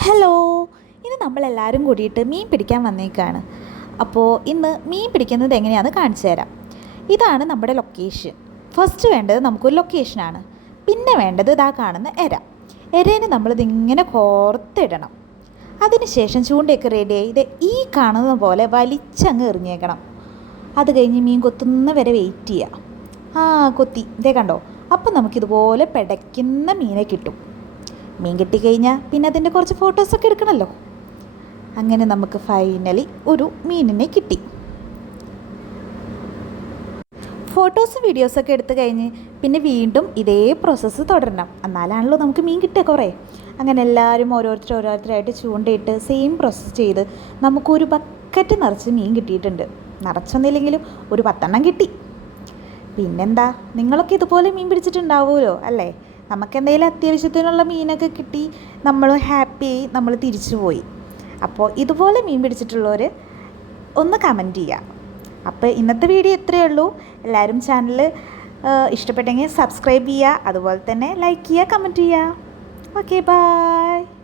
Hello. ഇന്ന് നമ്മളെല്ലാവരും കൂടിയിട്ട് മീൻ പിടിക്കാൻ വന്നേക്കാണ്. അപ്പോൾ ഇന്ന് മീൻ പിടിക്കുന്നത് എങ്ങനെയാണെന്ന് കാണിച്ചു തരാം. ഇതാണ് നമ്മുടെ ലൊക്കേഷൻ ഫസ്റ്റ് വേണ്ടത് നമുക്കൊരു ലൊക്കേഷനാണ് പിന്നെ വേണ്ടത് ഇതാ കാണുന്ന എര. എരേനെ നമ്മളിത് ഇങ്ങനെ കോർത്തിടണം. അതിനുശേഷം ചൂണ്ടയൊക്കെ റെഡിയായി ഇത് ഈ കാണുന്ന പോലെ വലിച്ചങ്ങ് എറിഞ്ഞേക്കണം. അത് കഴിഞ്ഞ് മീൻ കൊത്തുന്ന വരെ വെയിറ്റ് ചെയ്യുക ആ കൊത്തി. ഇതേ കണ്ടോ? അപ്പം നമുക്കിതുപോലെ പിടയ്ക്കുന്ന മീനെ കിട്ടും. മീൻ കിട്ടിക്കഴിഞ്ഞാൽ പിന്നെ അതിന്റെ കുറച്ച് ഫോട്ടോസൊക്കെ എടുക്കണമല്ലോ അങ്ങനെ നമുക്ക് ഫൈനലി ഒരു മീനിനെ കിട്ടി. ഫോട്ടോസും വീഡിയോസൊക്കെ എടുത്തു കഴിഞ്ഞ് പിന്നെ വീണ്ടും ഇതേ പ്രോസസ്സ് തുടരണം. എന്നാലാണല്ലോ നമുക്ക് മീൻ കിട്ടുക കുറേ. അങ്ങനെ എല്ലാവരും ഓരോരുത്തർ ഓരോരുത്തരായിട്ട് ചൂണ്ടയിട്ട് സെയിം പ്രോസസ്സ് ചെയ്ത് നമുക്കൊരു ബക്കറ്റ് നിറച്ച് മീൻ കിട്ടിയിട്ടുണ്ട്. നിറച്ചൊന്നുമില്ലെങ്കിലും ഒരു പത്തെണ്ണം കിട്ടി. പിന്നെന്താ? നിങ്ങളൊക്കെ ഇതുപോലെ മീൻ പിടിച്ചിട്ടുണ്ടാവുമല്ലോ അല്ലേ? നമുക്ക് എന്തെങ്കിലും അത്യാവശ്യത്തിനുള്ള മീനൊക്കെ കിട്ടി നമ്മൾ ഹാപ്പിയായി നമ്മൾ തിരിച്ചു പോയി. അപ്പോൾ ഇതുപോലെ മീൻ പിടിച്ചിട്ടുള്ളവർ ഒന്ന് കമന്റ് ചെയ്യുക അപ്പോൾ ഇന്നത്തെ വീഡിയോ ഇത്രയേ ഉള്ളൂ. എല്ലാവരും ചാനൽ ഇഷ്ടപ്പെട്ടെങ്കിൽ സബ്സ്ക്രൈബ് ചെയ്യുക അതുപോലെ തന്നെ ലൈക്ക് ചെയ്യുക കമന്റ് ചെയ്യുക ഓക്കെ ബൈ